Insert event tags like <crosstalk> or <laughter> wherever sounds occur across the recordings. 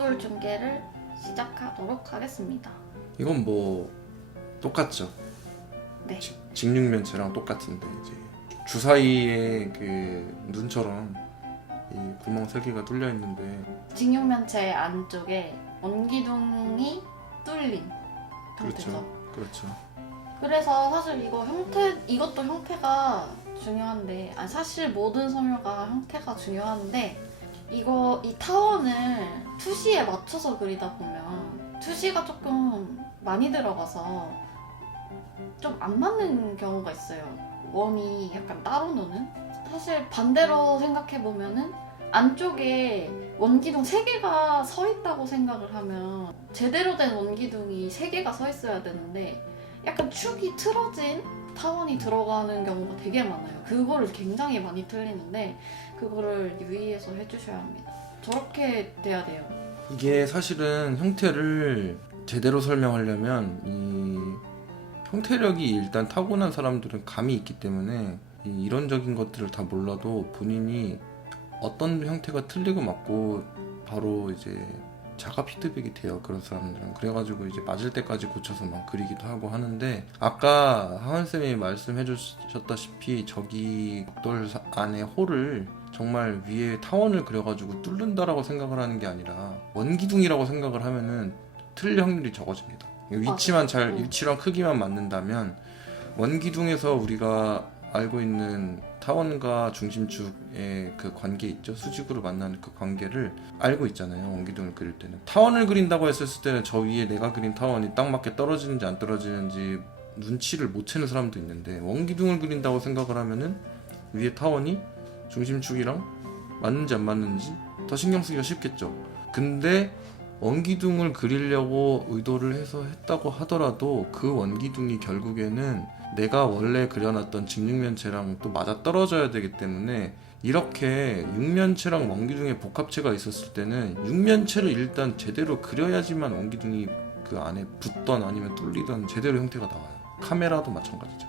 벽돌 중계를 시작하도록 하겠습니다. 이건 뭐 똑같죠. 네. 직- 직육면체랑 똑같은데 이제 주사위에 그 눈처럼 이 구멍 세 개가 뚫려 있는데 직육면체 안쪽에 원기둥이 뚫린 형태죠. 그렇죠. 그렇죠. 그래서 사실 이거 형태 이것도 형태가 중요한데 아 사실 모든 섬유가 형태가 중요한데 이거 이 타원을 투시에 맞춰서 그리다 보면 투시가 조금 많이 들어가서 좀 안 맞는 경우가 있어요. 원이 약간 따로 노는. 사실 반대로 생각해 보면은 안쪽에 원기둥 세 개가 서 있다고 생각을 하면 제대로 된 원기둥이 세 개가 서 있어야 되는데 약간 축이 틀어진 타원이 들어가는 경우가 되게 많아요. 그거를 굉장히 많이 틀리는데 그거를 유의해서 해주셔야 합니다. 저렇게 돼야 돼요. 이게 사실은 형태를 제대로 설명하려면 이 형태력이 일단 타고난 사람들은 감이 있기 때문에 이 이론적인 것들을 다 몰라도 본인이 어떤 형태가 틀리고 맞고 바로 이제 자가 피드백이 돼요 그런 사람들은 그래가지고 이제 맞을 때까지 고쳐서 막 그리기도 하고 하는데 아까 하은 쌤이 말씀해 주셨다시피 저기 벽돌 사- 안에 홀을 정말 위에 타원을 그려가지고 뚫는다라고 생각을 하는 게 아니라 원기둥이라고 생각을 하면은 틀릴 확률이 적어집니다. 위치만 잘 음. 위치랑 크기만 맞는다면 원기둥에서 우리가 알고 있는 타원과 중심축의 그 관계 있죠? 수직으로 만나는 그 관계를 알고 있잖아요. 원기둥을 그릴 때는. 타원을 그린다고 했을 때는 저 위에 내가 그린 타원이 딱 맞게 떨어지는지 안 떨어지는지 눈치를 못 채는 사람도 있는데 원기둥을 그린다고 생각을 하면은 위에 타원이 중심축이랑 맞는지 안 맞는지 더 신경 쓰기가 쉽겠죠. 근데 원기둥을 그리려고 의도를 해서 했다고 하더라도 그 원기둥이 결국에는 내가 원래 그려놨던 직육면체랑 또 맞아 떨어져야 되기 때문에 이렇게 육면체랑 원기둥의 복합체가 있었을 때는 육면체를 일단 제대로 그려야지만 원기둥이 그 안에 붙던 아니면 뚫리던 제대로 형태가 나와요. 카메라도 마찬가지죠.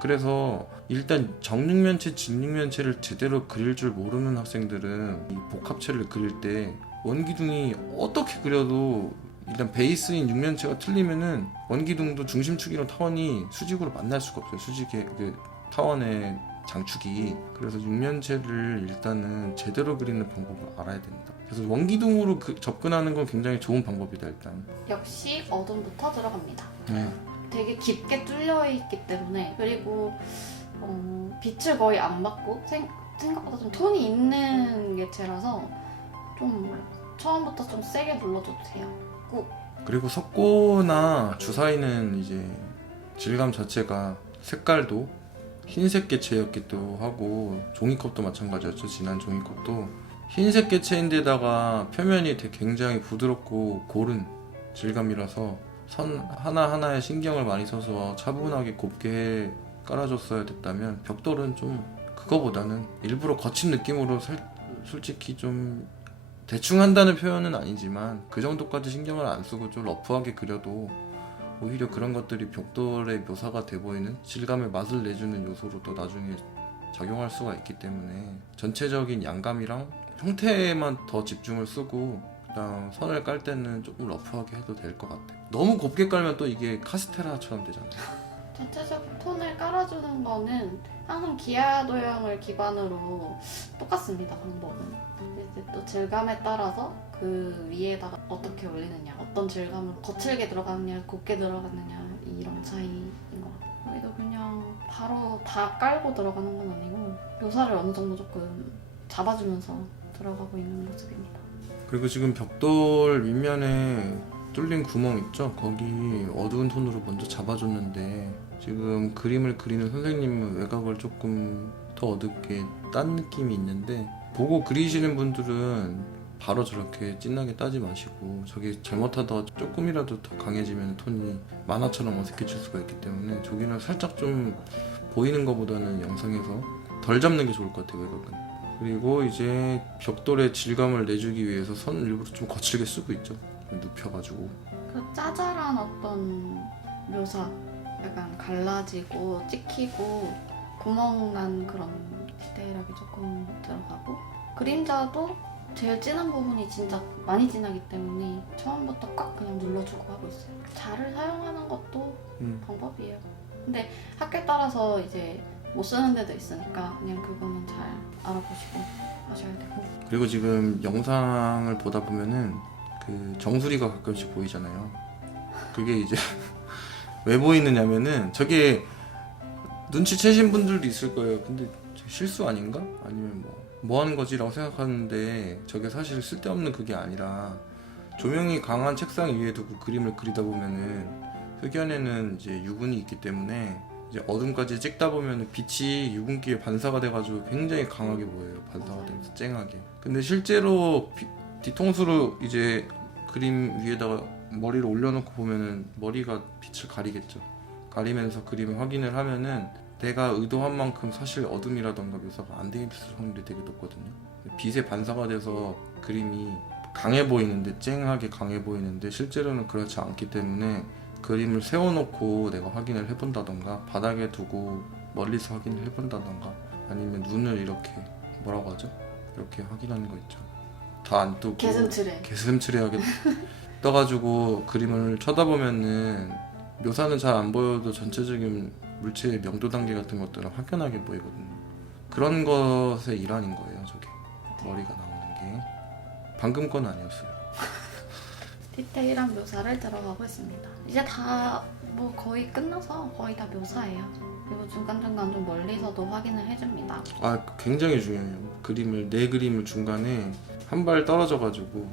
그래서 일단 정육면체, 직육면체를 제대로 그릴 줄 모르는 학생들은 이 복합체를 그릴 때 원기둥이 어떻게 그려도 일단 베이스인 육면체가 틀리면은 원기둥도 중심축이랑 타원이 수직으로 만날 수가 없어요. 수직의 그 타원의 장축이 그래서 육면체를 일단은 제대로 그리는 방법을 알아야 됩니다. 그래서 원기둥으로 그 접근하는 건 굉장히 좋은 방법이다 일단. 역시 어둠부터 들어갑니다. 네. 되게 깊게 뚫려 있기 때문에 그리고 어, 빛을 거의 안 받고 생, 생각보다 좀 톤이 있는 개체라서 좀 처음부터 좀 세게 눌러줘도 돼요. 그리고 석고나 주사위는 이제 질감 자체가 색깔도 흰색 개체였기도 하고 종이컵도 마찬가지였죠 진한 종이컵도 흰색 개체인데다가 표면이 되게 굉장히 부드럽고 고른 질감이라서 선 하나하나에 신경을 많이 써서 차분하게 곱게 깔아줬어야 됐다면 벽돌은 좀 그거보다는 일부러 거친 느낌으로 살- 솔직히 좀 대충 한다는 표현은 아니지만 그 정도까지 신경을 안 쓰고 좀 러프하게 그려도 오히려 그런 것들이 벽돌의 묘사가 돼 보이는 질감의 맛을 내주는 요소로 또 나중에 작용할 수가 있기 때문에 전체적인 양감이랑 형태에만 더 집중을 쓰고 그다음 선을 깔 때는 조금 러프하게 해도 될 것 같아. 너무 곱게 깔면 또 이게 카스테라처럼 되잖아요. 전체적인 톤을 깔아주는 거는 항상 기하 도형을 기반으로 똑같습니다 방법은 이제 또 질감에 따라서 그 위에다가 어떻게 올리느냐 어떤 질감으로 거칠게 들어가느냐 곱게 들어가느냐 이런 차이인 것 같아요 여기도 그냥 바로 다 깔고 들어가는 건 아니고 묘사를 어느 정도 조금 잡아주면서 들어가고 있는 모습입니다 그리고 지금 벽돌 윗면에 뚫린 구멍 있죠? 거기 어두운 톤으로 먼저 잡아줬는데 지금 그림을 그리는 선생님은 외곽을 조금 더 어둡게 딴 느낌이 있는데 보고 그리시는 분들은 바로 저렇게 진하게 따지 마시고 저게 잘못하다가 조금이라도 더 강해지면 톤이 만화처럼 어색해질 수가 있기 때문에 저기는 살짝 좀 보이는 것보다는 영상에서 덜 잡는 게 좋을 것 같아요 외곽은. 그리고 이제 벽돌의 질감을 내주기 위해서 선을 일부러 좀 거칠게 쓰고 있죠. 눕혀가지고. 그 짜잘한 어떤 묘사 약간 갈라지고 찍히고 구멍 난 그런 디테일하게 조금 들어가고 그림자도 제일 진한 부분이 진짜 많이 진하기 때문에 처음부터 꽉 그냥 눌러주고 하고 있어요. 자를 사용하는 것도 음. 방법이에요. 근데 학교에 따라서 이제 못 쓰는 데도 있으니까 그냥 그거는 잘 알아보시고 하셔야 되고. 그리고 지금 영상을 보다 보면은 그 정수리가 가끔씩 보이잖아요. 그게 이제 <laughs> 왜 보이느냐면은 저게 눈치채신 분들도 있을 거예요. 근데 저 실수 아닌가? 아니면 뭐, 뭐 하는 거지라고 생각하는데 저게 사실 쓸데없는 그게 아니라 조명이 강한 책상 위에 두고 그림을 그리다 보면은 흑연에는 이제 유분이 있기 때문에 이제 어둠까지 찍다 보면은 빛이 유분기에 반사가 돼가지고 굉장히 강하게 보여요. 반사가 되면서 쨍하게. 근데 실제로 비- 뒤통수로 이제 그림 위에다가 머리를 올려놓고 보면은 머리가 빛을 가리겠죠. 가리면서 그림을 확인을 하면은 내가 의도한 만큼 사실 어둠이라던가 묘사가 안 있을 확률이 되게 높거든요. 빛에 반사가 돼서 그림이 강해 보이는데 쨍하게 강해 보이는데 실제로는 그렇지 않기 때문에 그림을 세워놓고 내가 확인을 해본다던가 바닥에 두고 멀리서 확인을 해본다던가 아니면 눈을 이렇게 뭐라고 하죠? 이렇게 확인하는 거 있죠. 다 안 뜨고 개슴츠레. 개슴츠레하게 떠가지고 그림을 쳐다보면은 묘사는 잘 안 보여도 전체적인 물체의 명도 단계 같은 것들은 확연하게 보이거든요. 그런 것의 일환인 거예요, 저게 머리가 나오는 게 방금 건 아니었어요. <laughs> 디테일한 묘사를 들어가고 있습니다. 이제 다 뭐 거의 끝나서 거의 다 묘사예요. 그리고 중간중간 좀 멀리서도 확인을 해줍니다. 아 굉장히 중요해요. 그림을 내 그림을 중간에 한 발 떨어져가지고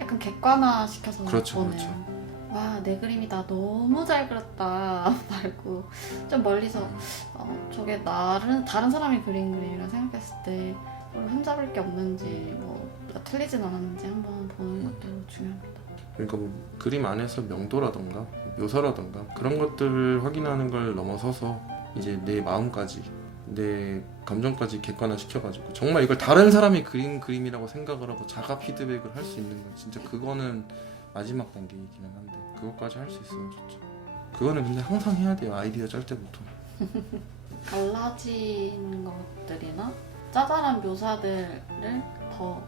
약간 객관화 시켜서 그렇죠, 보는. 그렇죠. 와, 내 그림이다. 너무 잘 그렸다. <laughs> 말고 좀 멀리서 어, 저게 나른 다른 사람이 그린 그림이라 생각했을 때뭘 흠잡을 게 없는지 뭐 틀리진 않았는지 한번 보는 것도 중요합니다. 그러니까 뭐 그림 안에서 명도라던가 묘사라던가 그런 것들을 확인하는 걸 넘어서서 이제 내 마음까지 내 감정까지 객관화 시켜가지고 정말 이걸 다른 사람이 그린 그림이라고 생각을 하고 자가 피드백을 할 수 있는 건 진짜 그거는 마지막 단계이기는 한데 그것까지 할 수 있으면 좋죠. 그거는 근데 항상 해야 돼요 아이디어 짤 때부터. 달라진 <laughs> 것들이나 짜잘한 묘사들을 더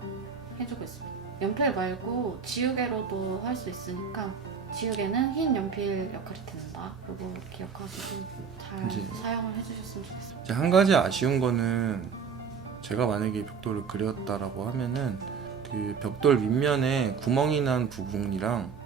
해주고 있습니다. 연필 말고 지우개로도 할 수 있으니까 지우개는 흰 연필 역할이 된다. 그리고 기억하시고 잘 이제- 사용을 해주셨으면 좋겠습니다. 이제 한 가지 아쉬운 거는 제가 만약에 벽돌을 그렸다라고 하면은 그 벽돌 밑면에 구멍이 난 부분이랑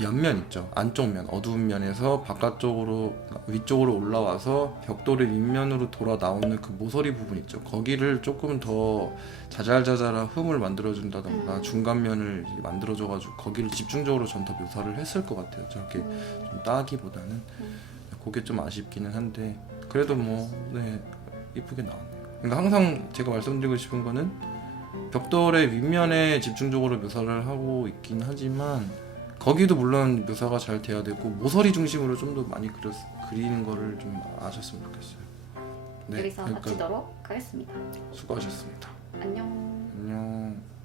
옆면 있죠 안쪽 면 어두운 면에서 바깥쪽으로 위쪽으로 올라와서 벽돌의 밑면으로 돌아 나오는 그 모서리 부분 있죠 거기를 조금 더 자잘자잘한 흠을 만들어준다던가 음. 중간면을 만들어줘가지고 거기를 집중적으로 전 더 묘사를 했을 것 같아요 저렇게 음, 좀 따기보다는 음. 그게 좀 아쉽기는 한데 그래도 뭐 네, 이쁘게 나왔네요. 그러니까 항상 제가 말씀드리고 싶은 거는 벽돌의 윗면에 집중적으로 묘사를 하고 있긴 하지만 거기도 물론 묘사가 잘 돼야 되고 모서리 중심으로 좀 더 많이 그렸, 그리는 거를 좀 아셨으면 좋겠어요. 네, 여기서 그러니까 마치도록 하겠습니다. 수고하셨습니다. 안녕. 안녕.